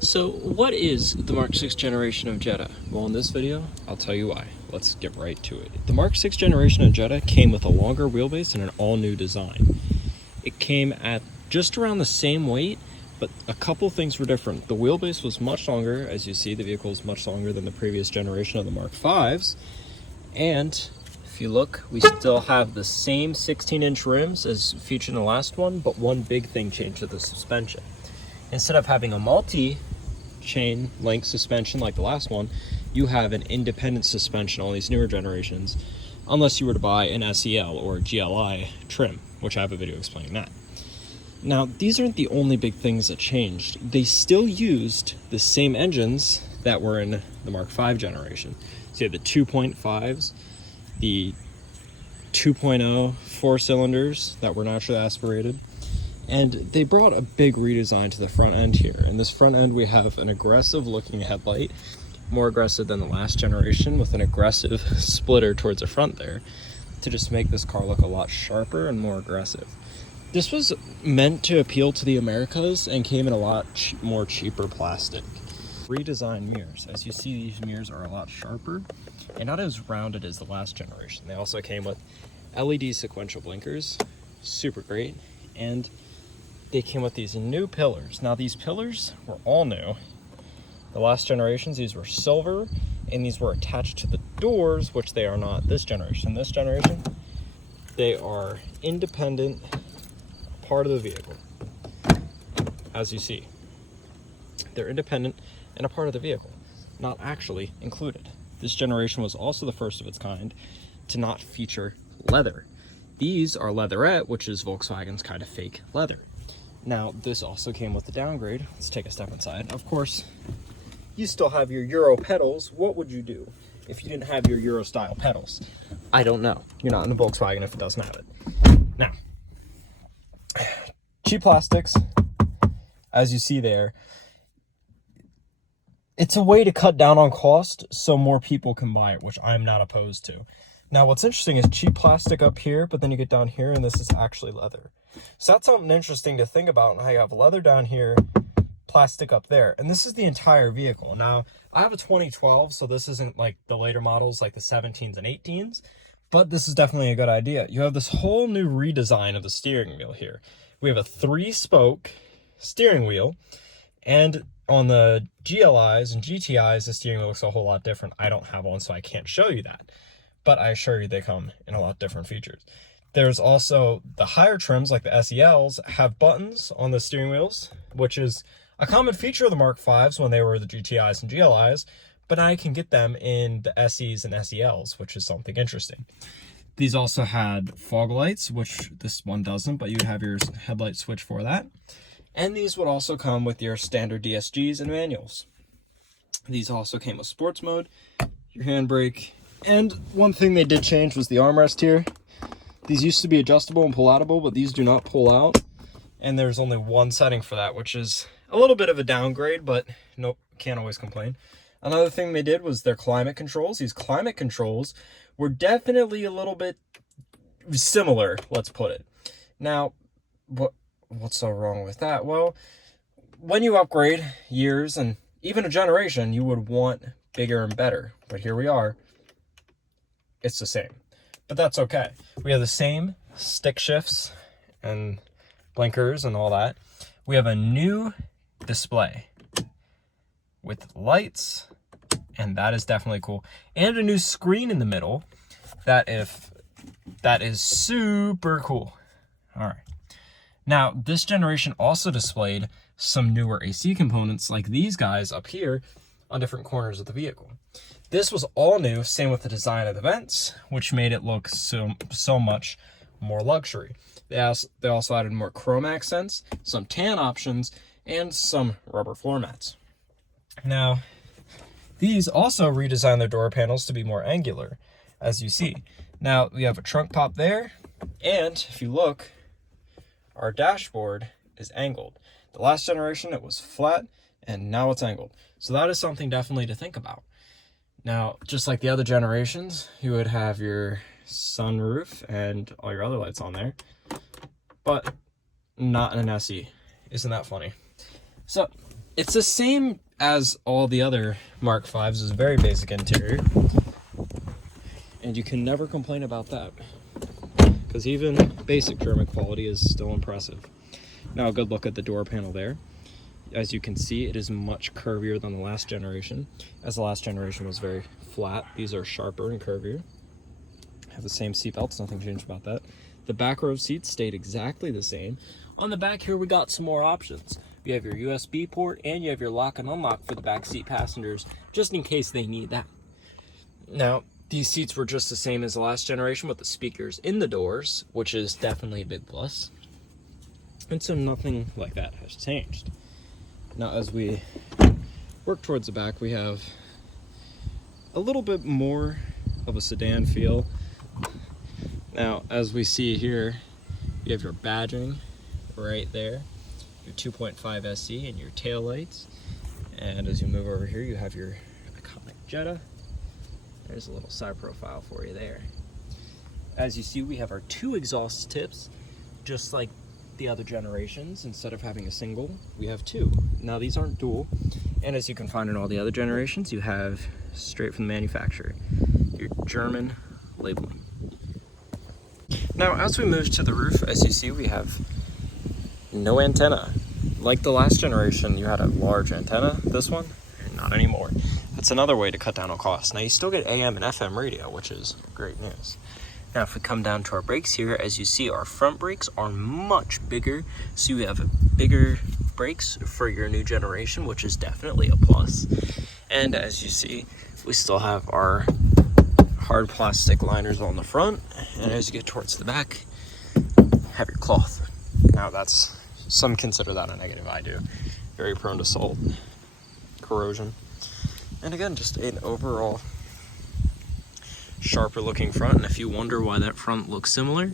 So what is the Mark 6 generation of Jetta? Well, in this video, I'll tell you why. Let's get right to it. The Mark 6 generation of Jetta came with a longer wheelbase and an all-new design. It came at just around the same weight, but a couple things were different. The wheelbase was much longer. As you see, the vehicle is much longer than the previous generation of the Mark 5s. And if you look, we still have the same 16-inch rims as featured in the last one, but one big thing changed with the suspension. Instead of having a multi-chain link suspension like the last one, you have an independent suspension on these newer generations, unless you were to buy an SEL or GLI trim, which I have a video explaining that. Now, these aren't the only big things that changed. They still used the same engines that were in the Mark 5 generation. So you have the 2.5s, the 2.0 four cylinders that were naturally aspirated, and they brought a big redesign to the front end here. In this front end, we have an aggressive looking headlight, more aggressive than the last generation, with an aggressive splitter towards the front there to just make this car look a lot sharper and more aggressive. This was meant to appeal to the Americas and came in a lot more cheaper plastic. Redesigned mirrors. As you see, these mirrors are a lot sharper and not as rounded as the last generation. They also came with LED sequential blinkers, super great, and they came with these new pillars. Now, these pillars were all new. The last generations, these were silver, and these were attached to the doors, which they are not this generation. This generation, they are independent part of the vehicle. As you see, they're independent and a part of the vehicle, not actually included. This generation was also the first of its kind to not feature leather. These are leatherette, which is Volkswagen's kind of fake leather. Now, this also came with the downgrade. Let's take a step inside. Of course, you still have your Euro pedals. What would you do if you didn't have your Euro style pedals? I don't know. You're not in a Volkswagen if it doesn't have it. Now, cheap plastics, as you see there, it's a way to cut down on cost so more people can buy it, which I'm not opposed to. Now, what's interesting is cheap plastic up here, but then you get down here and this is actually leather. So that's something interesting to think about, and how you have leather down here, plastic up there, and this is the entire vehicle. Now, I have a 2012, so this isn't like the later models like the 17s and 18s, but this is definitely a good idea. You have this whole new redesign of the steering wheel here. We have a 3-spoke steering wheel, and on the GLIs and GTIs, the steering wheel looks a whole lot different. I don't have one, so I can't show you that, but I assure you they come in a lot different features. There's also the higher trims, like the SELs, have buttons on the steering wheels, which is a common feature of the Mark 5s when they were the GTIs and GLIs, but now you can get them in the SEs and SELs, which is something interesting. These also had fog lights, which this one doesn't, but you'd have your headlight switch for that. And these would also come with your standard DSGs and manuals. These also came with sports mode, your handbrake, and one thing they did change was the armrest here. These used to be adjustable and pull-outable, but these do not pull out, and there's only one setting for that, which is a little bit of a downgrade, but nope, can't always complain. Another thing they did was their climate controls. These climate controls were definitely a little bit similar, let's put it. Now, what's so wrong with that? Well, when you upgrade years and even a generation, you would want bigger and better, but here we are. It's the same, but that's okay. We have the same stick shifts and blinkers and all that. We have a new display with lights, and that is definitely cool, and a new screen in the middle that is super cool. All right, now this generation also displayed some newer AC components like these guys up here on different corners of the vehicle. This was all new, same with the design of the vents, which made it look so much more luxury. They also added more chrome accents, some tan options, and some rubber floor mats. Now, these also redesigned their door panels to be more angular, as you see. Now, we have a trunk pop there, and if you look, our dashboard is angled. The last generation, it was flat, and now it's angled. So that is something definitely to think about. Now, just like the other generations, you would have your sunroof and all your other lights on there, but not in an SE. Isn't that funny? So It's the same as all the other Mark V's. It's a very basic interior. And you can never complain about that. Because even basic German quality is still impressive. Now a good look at the door panel there. As you can see, it is much curvier than the last generation. As the last generation was very flat, these are sharper and curvier. Have the same seat belts, nothing changed about that. The back row seats stayed exactly the same. On the back here, we got some more options. You have your USB port and you have your lock and unlock for the back seat passengers, just in case they need that. Now, these seats were just the same as the last generation with the speakers in the doors, which is definitely a big plus. And so nothing like that has changed. Now, as we work towards the back, we have a little bit more of a sedan feel. Now, as we see here, you have your badging right there, your 2.5 SE and your tail lights. And as you move over here, you have your iconic Jetta. There's a little side profile for you there. As you see, we have our 2 exhaust tips, just like the other generations. Instead of having a single, we have 2. Now, these aren't dual, and as you can find in all the other generations, you have straight from the manufacturer your German labeling. Now, as we move to the roof, as you see, we have no antenna. Like the last generation, you had a large antenna. This one, not anymore. That's another way to cut down on costs. Now, you still get AM and FM radio, which is great news. Now, if we come down to our brakes here, as you see, our front brakes are much bigger. So you have bigger brakes for your new generation, which is definitely a plus. And as you see, we still have our hard plastic liners on the front. And as you get towards the back, have your cloth. Now, some consider that a negative. I do. Very prone to salt, corrosion. And again, just an overall sharper looking front. And if you wonder why that front looks similar,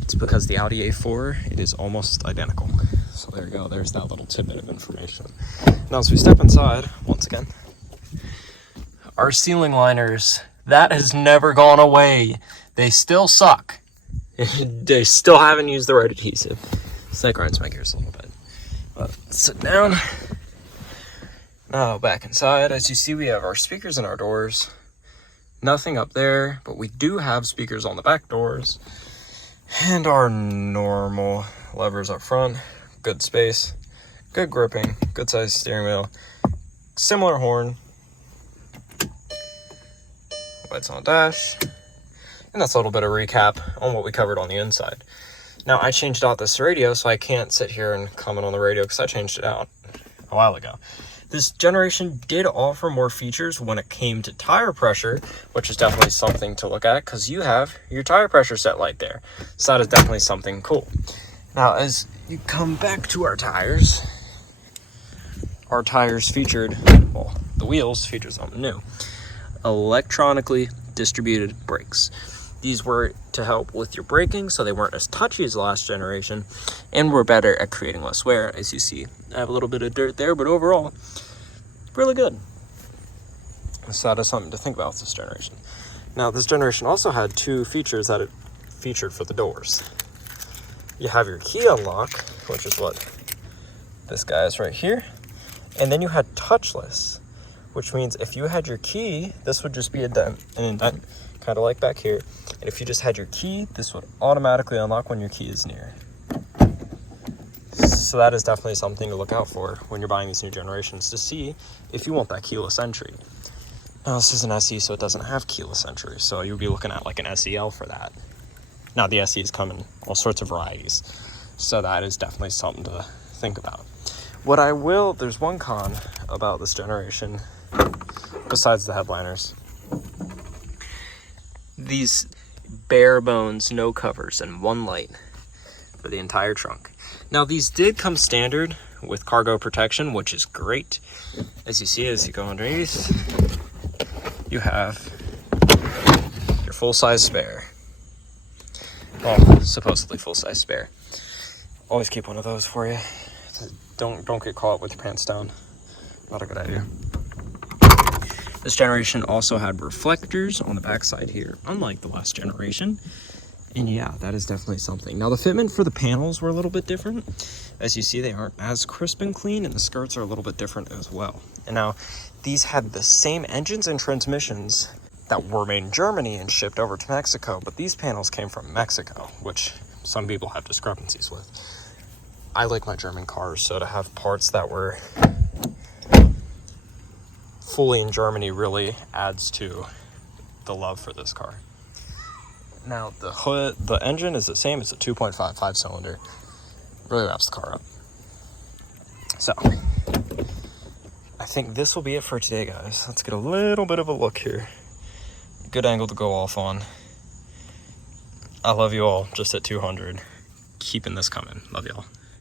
it's because the Audi A4, it is almost identical. So there you go, there's that little tidbit of information. Now, as we step inside, once again, our ceiling liners, that has never gone away. They still suck. They still haven't used the right adhesive. So that grinds my gears a little bit. But sit down. Now back inside, as you see, we have our speakers in our doors. Nothing up there, but we do have speakers on the back doors. And our normal levers up front. Good space, good gripping, good sized steering wheel. Similar horn. Lights on dash. And that's a little bit of recap on what we covered on the inside. Now, I changed out this radio, so I can't sit here and comment on the radio because I changed it out a while ago. This generation did offer more features when it came to tire pressure, which is definitely something to look at because you have your tire pressure set light there. So that is definitely something cool. Now, as you come back to our tires featured, well, the wheels featured something new. Electronically distributed brakes. These were to help with your braking, so they weren't as touchy as the last generation, and were better at creating less wear. As you see, I have a little bit of dirt there, but overall, really good. So that is something to think about with this generation. Now, this generation also had 2 features that it featured for the doors. You have your key unlock, which is what this guy is right here, and then you had touchless, which means if you had your key, this would just be an indent, kind of like back here. And if you just had your key, this would automatically unlock when your key is near. So that is definitely something to look out for when you're buying these new generations, to see if you want that keyless entry. Now, this is an SE, so it doesn't have keyless entry, so you'll be looking at like an SEL for that. Now, the SEs come in all sorts of varieties, so that is definitely something to think about. There's one con about this generation, besides the headliners. These bare bones, no covers, and one light for the entire trunk. Now, these did come standard with cargo protection, which is great. As you see, as you go underneath, you have your full-size spare. Well, supposedly full-size spare. Always keep one of those for you. Don't get caught with your pants down. Not a good idea. This generation also had reflectors on the backside here, unlike the last generation. And yeah, that is definitely something. Now the fitment for the panels were a little bit different. As you see, they aren't as crisp and clean, and the skirts are a little bit different as well. And now these had the same engines and transmissions that were made in Germany and shipped over to Mexico, but these panels came from Mexico, which some people have discrepancies with. I like my German cars, so to have parts that were fully in Germany really adds to the love for this car. Now the hood, the engine is the same. It's a 2.5 5-cylinder. Really wraps the car up. So I think this will be it for today, guys. Let's get a little bit of a look here. Good angle to go off on. I love you all. Just at 200. Keeping this coming. Love y'all.